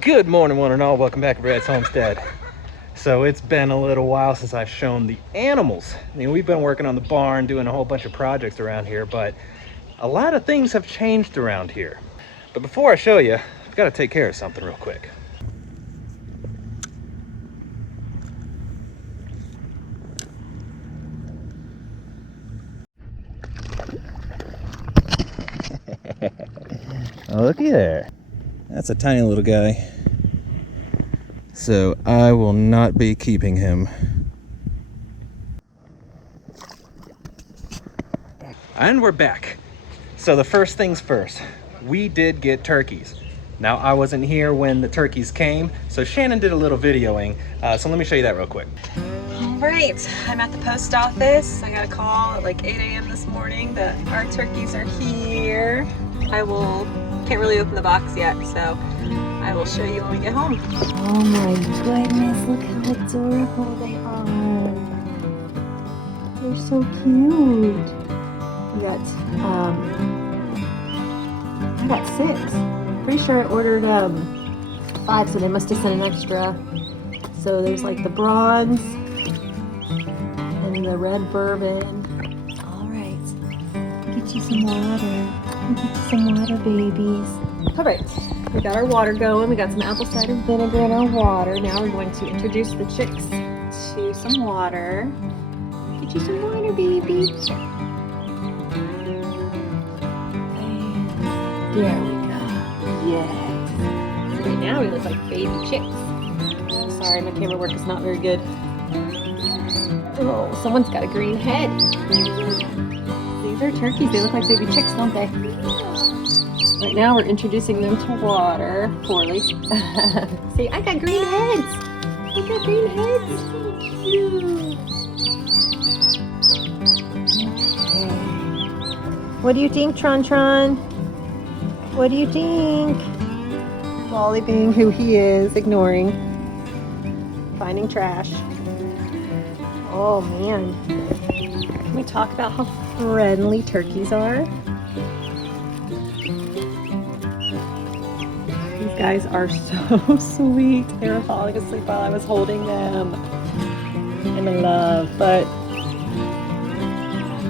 Good morning, one and all. Welcome back to Brad's Homestead. So it's been a little while since I've shown the animals. We've been working on the barn, doing a whole bunch of projects around here, but a lot of things have changed around here. But before I show you, I've got to take care of something real quick. Looky there. That's a tiny little guy. So I will not be keeping him. And we're back. So the first things first, we did get turkeys. Now I wasn't here when the turkeys came, so Shannon did a little videoing. So let me show you that real quick. All right, I'm at the post office. I got a call at like 8 a.m. this morning that our turkeys are here. Can't really open the box yet, so I will show you when we get home. Oh my goodness, look how adorable they are. They're so cute. I got 6. Pretty sure I ordered 5, so they must have sent an extra. So there's like the bronze and the red bourbon. All right, get you some water. Get you some water, babies. All right, we got our water going. We got some apple cider vinegar in our water. Now we're going to introduce the chicks to some water. Get you some water, baby. There we go. Yes. Right now we look like baby chicks. Oh, sorry, my camera work is not very good. Oh, someone's got a green head. These are turkeys. They look like baby chicks, don't they? Right now we're introducing them to water. Poorly. See, I got green heads. I got green heads. So cute. Okay. What do you think, Tron Tron? What do you think? Wally being who he is, ignoring. Finding trash. Oh man. Can we talk about how friendly turkeys are? These guys are so sweet. They were falling asleep while I was holding them. I'm in love, but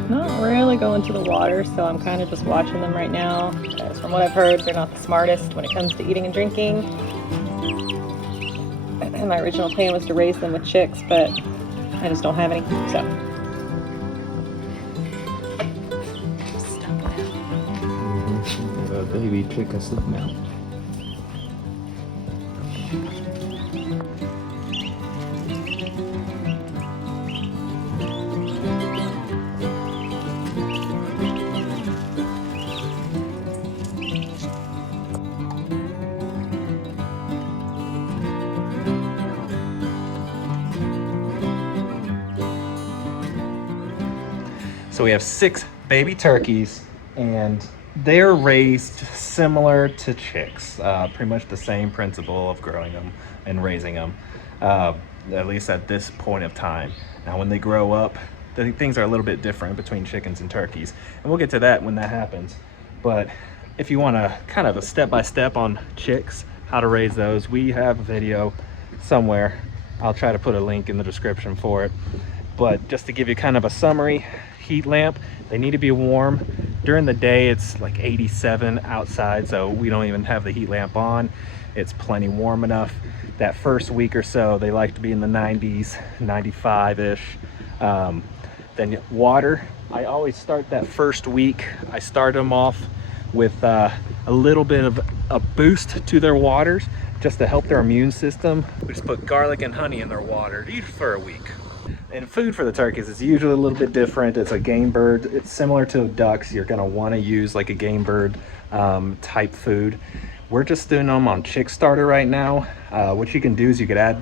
not really going to the water, so I'm kind of just watching them right now. Because from what I've heard, they're not the smartest when it comes to eating and drinking. And my original plan was to raise them with chicks, but I just don't have any, so. The baby chick is sleeping now. So we have 6 baby turkeys, and they're raised similar to chicks. Pretty much the same principle of growing them and raising them, at least at this point of time. Now when they grow up, things are a little bit different between chickens and turkeys, and we'll get to that when that happens. But if you want a kind of a step-by-step on chicks, how to raise those, we have a video somewhere. I'll try to put a link in the description for it. But just to give you kind of a summary, heat lamp, they need to be warm. During the day it's like 87 outside, so we don't even have the heat lamp on. It's plenty warm enough. That first week or so they like to be in the 90s, 95-ish. Then water, I always start that first week, I start them off with a little bit of a boost to their waters just to help their immune system. We just put garlic and honey in their water, usually for a week. And food for the turkeys is usually a little bit different. It's a game bird. It's similar to ducks. You're gonna wanna use like a game bird type food. We're just doing them on chick starter right now. What you can do is you could add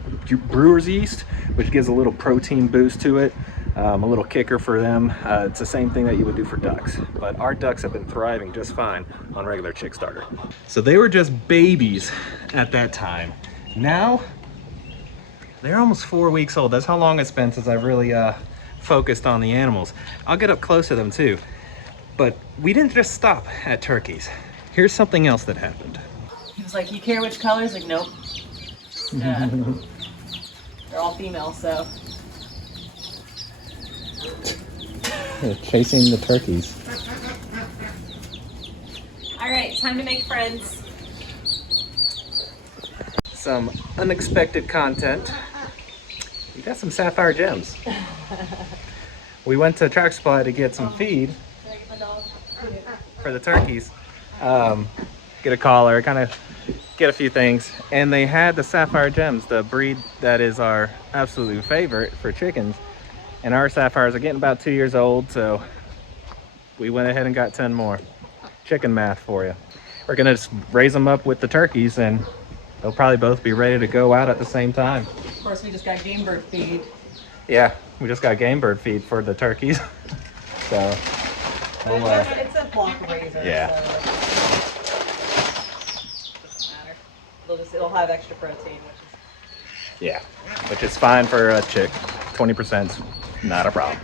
brewer's yeast, which gives a little protein boost to it, a little kicker for them. It's the same thing that you would do for ducks, but our ducks have been thriving just fine on regular chick starter. So they were just babies at that time. Now, they're almost 4 weeks old. That's how long it's been since I've really focused on the animals. I'll get up close to them too. But we didn't just stop at turkeys. Here's something else that happened. was like, you care which colors? Like, nope. Yeah. They're all female, so. They're chasing the turkeys. All right, time to make friends. Some unexpected content. We got some sapphire gems. We went to Track Supply to get some feed for the turkeys. Get a collar, kind of get a few things, and they had the sapphire gems, the breed that is our absolute favorite for chickens. And our sapphires are getting about 2 years old, so we went ahead and got 10 more. Chicken math for you. We're gonna just raise them up with the turkeys, and they'll probably both be ready to go out at the same time. Of course, we just got game bird feed. Yeah, we just got game bird feed for the turkeys. So we'll, it's a block raiser. Yeah. So doesn't matter. It'll have extra protein, yeah, which is fine for a chick. 20%'s not a problem.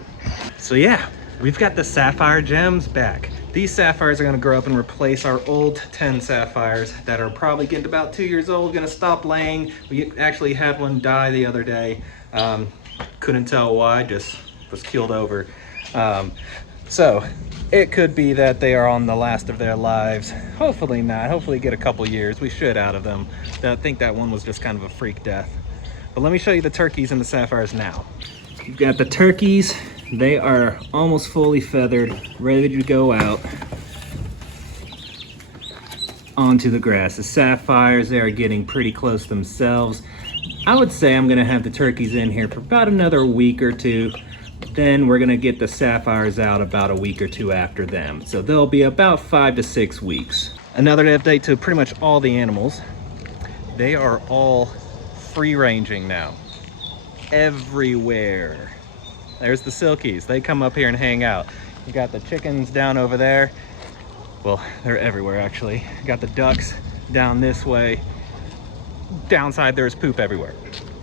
So yeah, we've got the sapphire gems back. These sapphires are gonna grow up and replace our old 10 sapphires that are probably getting about 2 years old, gonna stop laying. We actually had one die the other day. Couldn't tell why, just was keeled over. So it could be that they are on the last of their lives. Hopefully not, hopefully get a couple years. We should out of them. I think that one was just kind of a freak death. But let me show you the turkeys and the sapphires now. You've got the turkeys. They are almost fully feathered, ready to go out onto the grass. The sapphires, they are getting pretty close themselves. I would say I'm gonna have the turkeys in here for about another week or two. Then we're gonna get the sapphires out about a week or two after them. So they'll be about 5 to 6 weeks. Another update to pretty much all the animals. They are all free ranging now. Everywhere. There's the silkies. They come up here and hang out. You got the chickens down over there. Well, they're everywhere actually. You got the ducks down this way. Downside, there's poop everywhere.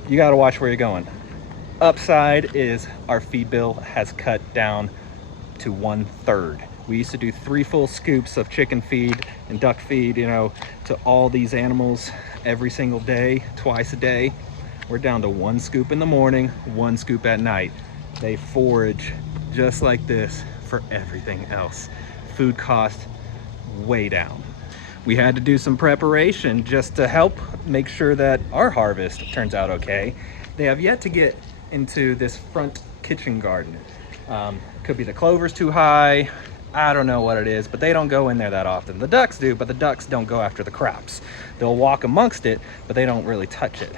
You gotta watch where you're going. Upside is our feed bill has cut down to 1/3. We used to do 3 full scoops of chicken feed and duck feed, you know, to all these animals every single day, twice a day. We're down to 1 scoop in the morning, 1 scoop at night. They forage just like this for everything else. Food cost way down. We had to do some preparation just to help make sure that our harvest turns out okay. They have yet to get into this front kitchen garden. Could be the clover's too high. I don't know what it is, but they don't go in there that often. The ducks do, but the ducks don't go after the crops. They'll walk amongst it, but they don't really touch it.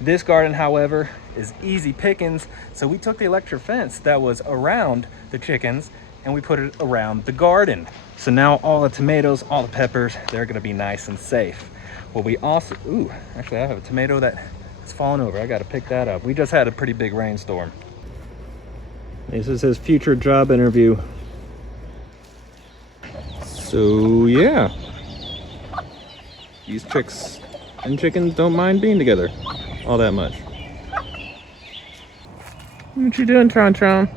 This garden, however, is easy pickings, so we took the electric fence that was around the chickens and we put it around the garden. So now all the tomatoes, all the peppers, they're gonna be nice and safe. Well, we also, ooh, actually I have a tomato that's fallen over. I gotta pick that up. We just had a pretty big rainstorm. This is his future job interview. So yeah, these chicks and chickens don't mind being together all that much. What you doing, Tron Tron?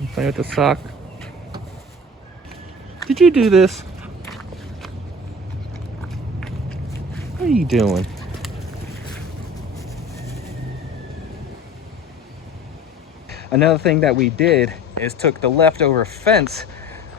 You playing with the sock? Did you do this? What are you doing? Another thing that we did is took the leftover fence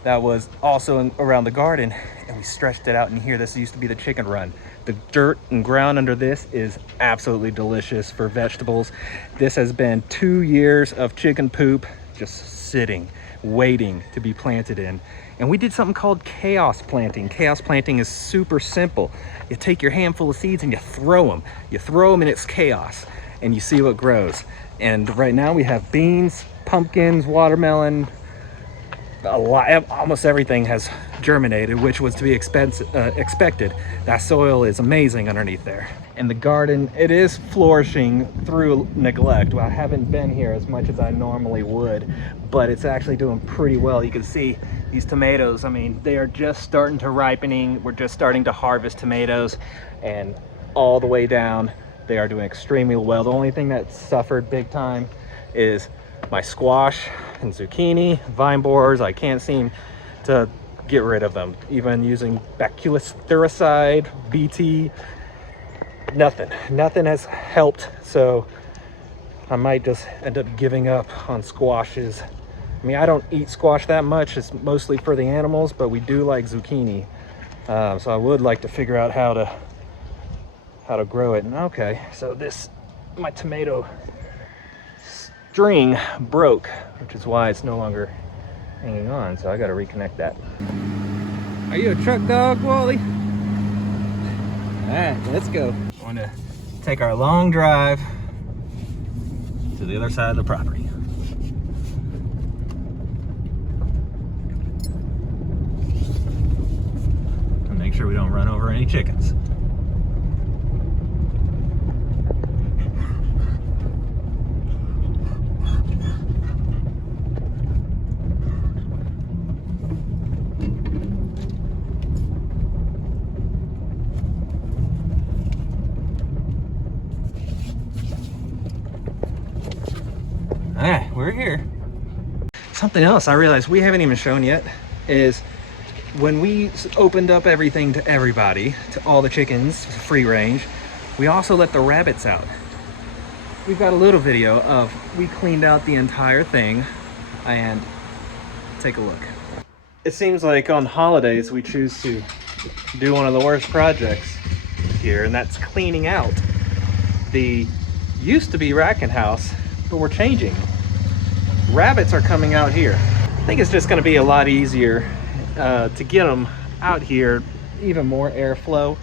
that was also around the garden and we stretched it out in here. This used to be the chicken run. The dirt and ground under this is absolutely delicious for vegetables. This has been 2 years of chicken poop just sitting, waiting to be planted in. And we did something called chaos planting. Chaos planting is super simple. You take your handful of seeds and you throw them. You throw them and it's chaos and you see what grows. And right now we have beans, pumpkins, watermelon, a lot, almost everything has germinated, which was to be expected. That soil is amazing underneath there. And the garden, it is flourishing through neglect. Well, I haven't been here as much as I normally would, but it's actually doing pretty well. You can see these tomatoes, I mean, they are just starting to ripening. We're just starting to harvest tomatoes, and all the way down, they are doing extremely well. The only thing that suffered big time is my squash and zucchini, vine borers. I can't seem to get rid of them. Even using bacillus BT, nothing has helped. So I might just end up giving up on squashes. I mean, I don't eat squash that much. It's mostly for the animals, but we do like zucchini. So I would like to figure out how to grow it. And okay, so my tomato string broke, which is why it's no longer hanging on. So I got to reconnect that. Are you a truck dog, Wally? All right, let's go. I want to take our long drive to the other side of the property. And make sure we don't run over any chickens. Alright, we're here. Something else I realized we haven't even shown yet is when we opened up everything to everybody, to all the chickens, free range, we also let the rabbits out. We've got a little video of we cleaned out the entire thing, and take a look. It seems like on holidays we choose to do one of the worst projects here, and that's cleaning out the used to be Raken house, but we're changing. Rabbits are coming out here. I think it's just going to be a lot easier to get them out here, even more airflow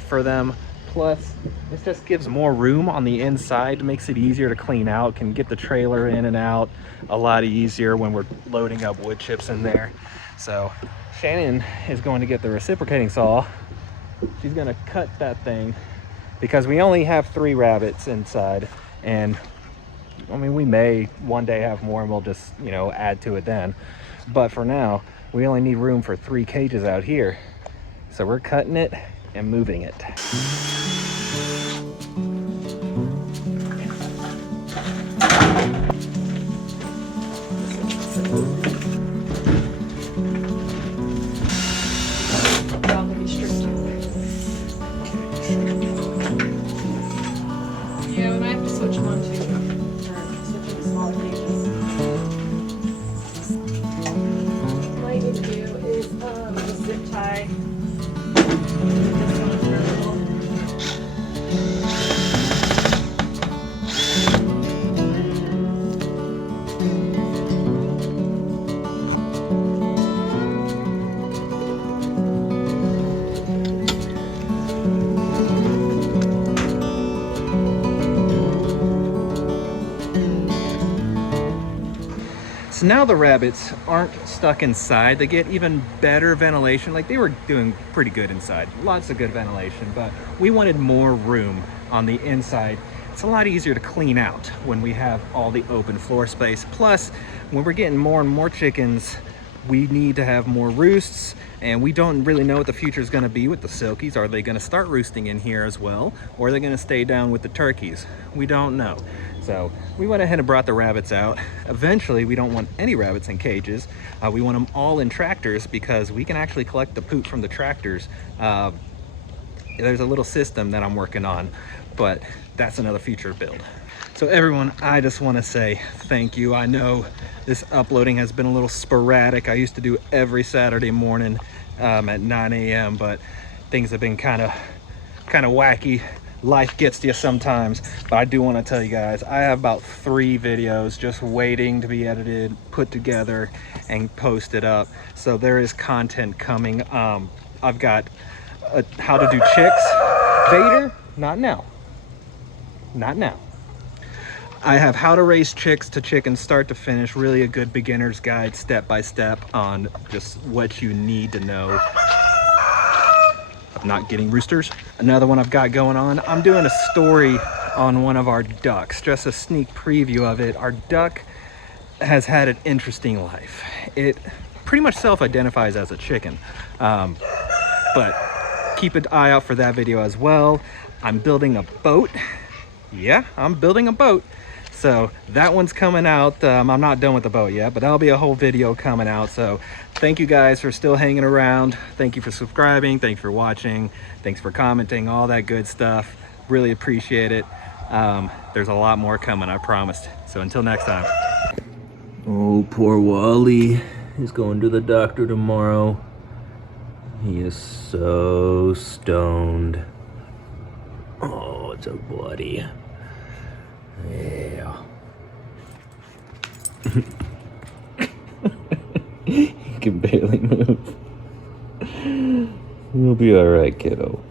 for them. Plus, this just gives more room on the inside, makes it easier to clean out, can get the trailer in and out a lot easier when we're loading up wood chips in there. So Shannon is going to get the reciprocating saw. She's going to cut that thing because we only have 3 rabbits inside, and I mean, we may one day have more and we'll just, you know, add to it then. But for now, we only need room for 3 cages out here. So we're cutting it and moving it. Yeah, we might have to switch them on too. Switching to smaller cages. What I need to do is a zip tie. This one vertical. So now the rabbits aren't stuck inside. They get even better ventilation. Like, they were doing pretty good inside. Lots of good ventilation, but we wanted more room on the inside. It's a lot easier to clean out when we have all the open floor space. Plus, when we're getting more and more chickens, we need to have more roosts, and we don't really know what the future is going to be with the silkies. Are they going to start roosting in here as well, or are they going to stay down with the turkeys? We don't know. So we went ahead and brought the rabbits out. Eventually, we don't want any rabbits in cages. We want them all in tractors because we can actually collect the poop from the tractors. There's a little system that I'm working on, but that's another future build. So everyone, I just want to say thank you. I know this uploading has been a little sporadic. I used to do every Saturday morning at 9 a.m., but things have been kind of wacky. Life gets to you sometimes. But I do want to tell you guys, I have about 3 videos just waiting to be edited, put together, and posted up. So there is content coming. I've got how to do chicks. Vader, not now. Not now. I have how to raise chicks to chickens start to finish, really a good beginner's guide step by step on just what you need to know. I'm not getting roosters. Another one I've got going on, I'm doing a story on one of our ducks, just a sneak preview of it. Our duck has had an interesting life. It pretty much self-identifies as a chicken, but keep an eye out for that video as well. I'm building a boat. Yeah, I'm building a boat. So that one's coming out. I'm not done with the boat yet, but that'll be a whole video coming out. So thank you guys for still hanging around. Thank you for subscribing. Thanks for watching. Thanks for commenting, all that good stuff. Really appreciate it. There's a lot more coming, I promised. So until next time. Oh, poor Wally. He's going to the doctor tomorrow. He is so stoned. Oh, it's a buddy. Yeah. He can barely move. You'll be all right, kiddo.